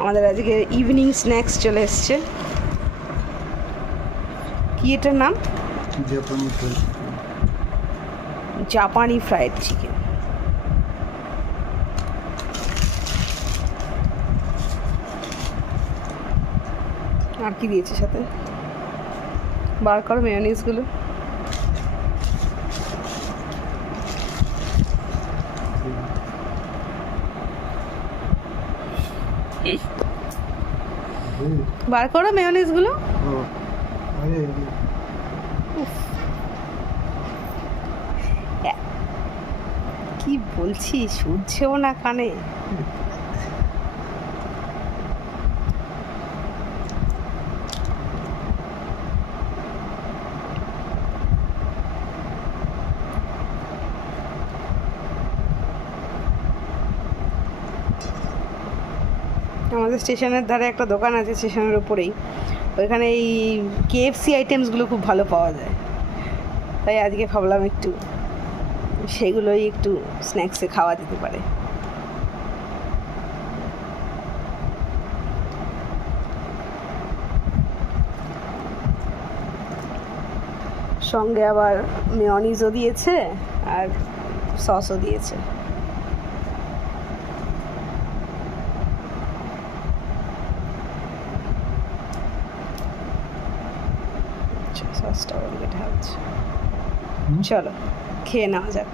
আমাদের আজকে evening snacks চলে এসছে। কি এটার নাম? জাপানি ফ্রাইড চিকেন। আর কি দিয়েছে সাথে? বার করো মেয়োনিজগুলো। বার করো মেয়োনিজগুলো। কি বলছি শুনছেও না কানে। আমাদের স্টেশনের ধারে একটা দোকান আছে স্টেশনের উপরেই, ওইখানে এই কেএফসি আইটেমসগুলো খুব ভালো পাওয়া যায়, তাই আজকে ভাবলাম একটু সেগুলোই একটু স্ন্যাক্সে খাওয়া যেতে পারে। সঙ্গে আবার মেয়োনিজও দিয়েছে আর সসও দিয়েছে। সসটা ওদিকে ঢালছে। চলো খেয়ে নেওয়া যাক।